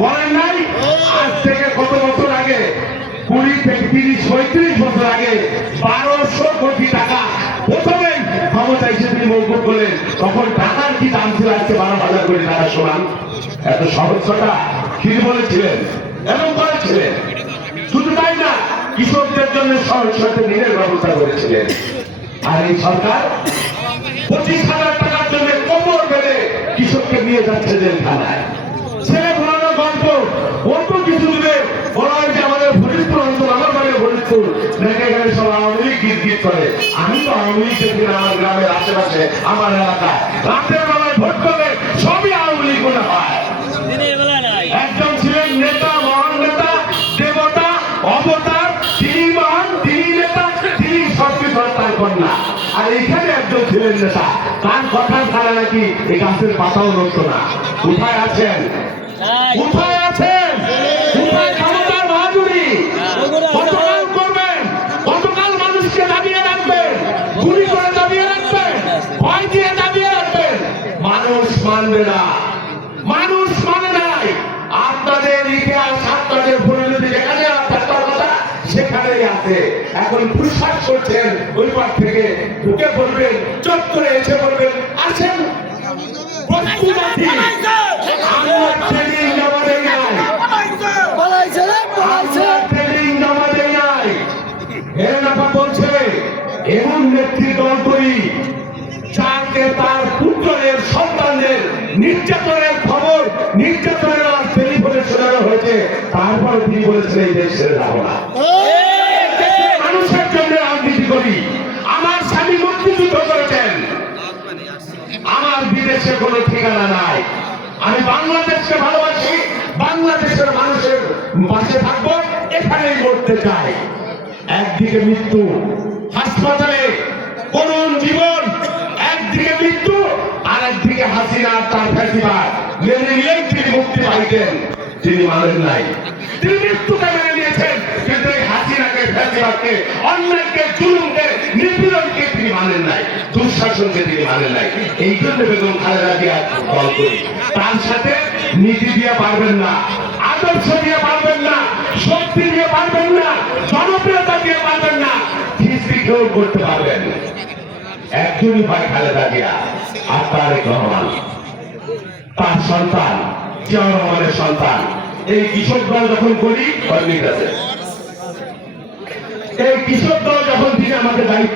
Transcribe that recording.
বলেন নাই? আজ থেকে কত বছর আগে, 20 থেকে 30-35 বছর আগে 1200 কোটি টাকা প্রথমে ক্ষমতা এসে তিনি মৌকুব করলেন। তখন টাকার কি দাম ছিল আজকে 12,000 কোটি টাকা সমান? এত সহজ কথা তিনি বলেছিলেন এবং বলেছিলেন। শুধু তাই না, কৃষকদের জন্য সহজ শর্তে ঋণের ব্যবস্থা করেছিলেন। আর এই সরকার 25,000 টাকার জন্য কোমর বেঁধে কৃষককে নিয়ে যাচ্ছে জেলখানায়। ছেলে ঘোরানো গল্প অল্প কিছু দূরে বলা হয় যে আমাদের ফরিদপুর অঞ্চল, আমার বাড়ি ফরিদপুর, দেখে গেলে সব আওয়ামী লীগ গীত গীত করে। আমি তো আওয়ামী লীগ দেখি না আমার গ্রামের আশেপাশে, আমার এলাকায় রাতের বেলায় ভোট করলে সবই আওয়ামী লীগ মনে হয়। একজন ছিলেন নেতা, মহান নেতা, দেবতা, অবতার, তিনি মহান, তিনি নেতা, তিনি সবকিছু তার কন্যা। আর এখানে একজন ছিলেন নেতা, তার কথা ছাড়া নাকি এই গাছের পাতাও নড়তো না। কোথায় আছেন? কোথায় আছেন? কোথায় ক্ষমতার বাহাদুরি? কতকাল করবেন? কতকাল মানুষকে দাবিয়ে রাখবেন? গুলি করে দাবিয়ে রাখবেন? ভয় দিয়ে দাবিয়ে রাখবেন? মানুষ মানবে না, মানুষ মানে নাই। আপনাদের ইতিহাস, আপনাদের পরিণতি যেখানে থাকার কথা সেখানেই আছে। এখন পুরুষার্থ করছেন, ওই পার থেকে ঢুকে পড়বেন, চত্বরে এসে পড়বেন। আসেন, প্রস্তুত আছি। আমরা ট্রেনিং জমা দেই নাই, আমরা ট্রেনিং জমা দেই নাই। এরনাপা বলছে এমন নেত্রী দল করি যাকে তার পুত্রের সন্তানদের নির্যাতনের খবর, নির্যাতনের টেলিফোনে শোনানো হয়েছে, তারপরে তিনি বলেছেন এই দেশ ছেড়ে যাবো না। মানুষের জন্য রাজনীতি করি। আমার স্বামী মুক্তিযুদ্ধ করেছেন, আমার বিদেশে কোনো ঠিকানা নাই। আমি বাংলাদেশকে ভালোবাসি, বাংলাদেশের মানুষের পাশে থাকবো, এখানেই মরতে চাই। একদিকে মৃত্যু, হাসপাতালে করুণ জীবন, একদিকে মৃত্যু, আর একদিকে হাসিনা তার ফ্যাসিবাদ। মেনে নিলেন তিনি মুক্তি পাইতেন, তিনি মানেন নাই। তিনি মৃত্যুকে মেনে নিয়েছেন, কিন্তু এই হাসিনাকে, ফ্যাসিবাদকে, অন্যায়কে, জুলুমকে, নিপীড়নকে তিনি মানেন নাই, দুঃশাসনকে তিনি মানেন নাই। এই জন্য বেগম খালেদা জিয়া দল করি। তার সাথে নীতি দিয়ে পারবেন না, আদর্শ দিয়ে পারবেন না, শক্তি দিয়ে পারবেন না, জনপ্রিয়তা দিয়ে পারবেন না, কেউ করতে পারবেন। একজনই ভাই খালেদা জিয়া আর তারেক রহমান, তার সন্তান জিয়াউর রহমানের সন্তান। এই কৃষক দল যখন করি, এই কৃষক দল যখন তিনি আমাকে দায়িত্ব